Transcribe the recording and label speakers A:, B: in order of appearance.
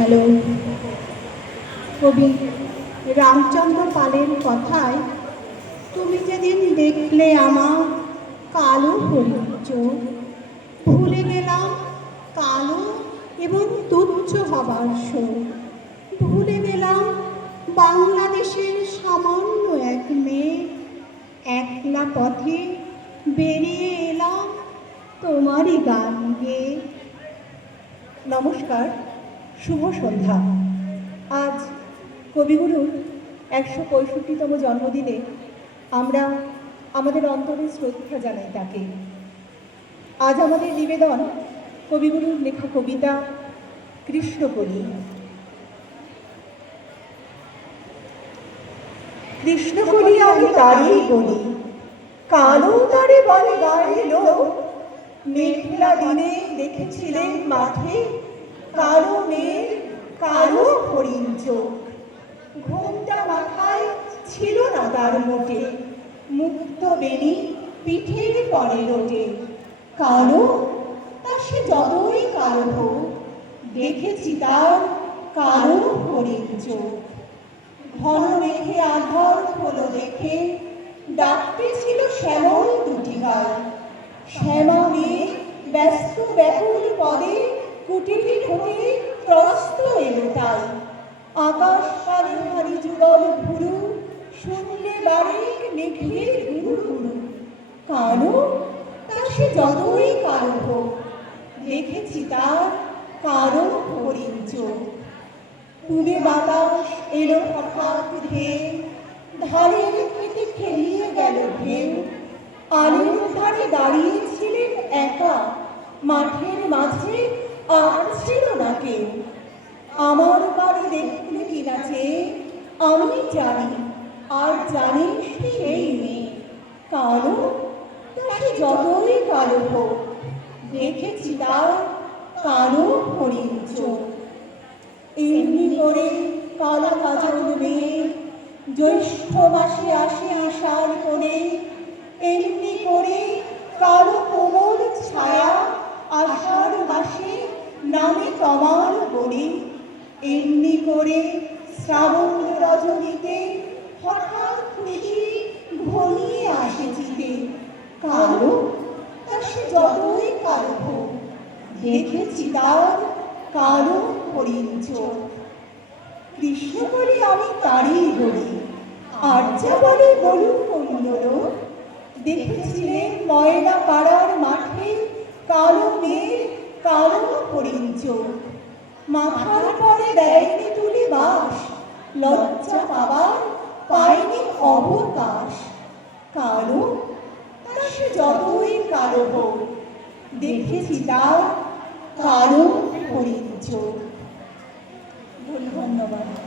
A: Hello. কবি রামচন্দ্র পালের কথায়, তুমি যেদিন দেখলে আমার কালো চোখ, ভুলে গেলাম কালো এবং তুচ্ছ হবার শোক, ভুলে গেলাম বাংলাদেশের সামান্য এক মেয়ে, একলা পথে বেরিয়ে এলাম তোমারই গান গেয়ে। নমস্কার। শুভ সন্ধ্যা। আজ কবিগুরুর একশো পঁয়ষট্টিতম জন্মদিনে আমরা আমাদের অন্তরে শ্রদ্ধা জানাই তাকে। আজ আমাদের নিবেদন কবিগুরুর লেখা কবিতা কৃষ্ণকলি কৃষ্ণকলি আমি তারই বলি, কালো তারে বলে গায়ে লোক, মেঘলা দিনে দেখেছিলেন মাঠে কালো মেঘ কারও হরিণ চোখ ঘোমটা মাথায় ছিল না তার মোটে। মুক্ত বেনি পিঠের পরে রোটে। কালো? তা সে যতই কারও হোক, দেখেছি তার কালো হরিণ চোখ ঘন মেঘে আধর হলো দেখে, ডাকতে ছিল শ্যামল দুটি গাল। শ্যামা মেয়ে ব্যস্ত ব্যাকুল পদে কুটিটি ঠোঁটে ত্রস্ত এলো তাই। আকাশ পানি হারি যুগল ভুরু শুনলে বারেক মেঘের গুরু গুরু তা সে যতই কালো হোক, দেখেছি তার কারও হরিণ চোখ পূবে বাতাস এলো হঠাৎ ধেয়ে ধারের খেতে খেলিয়ে গেল ঢেউ। আলোর ধারে দাঁড়িয়েছিলেন একা, মাঠের মাঝে আর ছিল না কেউ। আমার বাড়ি দেখলে কিনা চেয়ে আমি জানি, আর জানি সেই মেয়ে। কালো? তাকে যতই কালো হোক দেখেছি তার কালো হরিণ চোখ। এমনি করে কালা কাজল মেয়ে জ্যৈষ্ঠ মাসে আসে আষাঢ় করে এমনি করে কালো কোমল ছায়া আষাঢ় মাসে নামে কমাল বলি এমনি করে শ্রাবণ রজনীতে হঠাৎ খুশি ঘনিয়ে আসে চিতে। কালো, তা সে যতই হোক, দেখেছি তার কালো হরিণ চোখ। কৃষ্ণ বলে আমি তারই বলি আর যা বলে বলুন অন্যর দেখেছিলেন ময়না পাড়ার মাঠে কালো মেয়ে কালো হরিণ মাথার পরে দেয়নি তুলি বাস, লজ্জা পাবার পায়নি অবকাশ। কারও সে যতই কারও হোক, দেখেছি তার কারও পরিচয় ধন্যবাদ।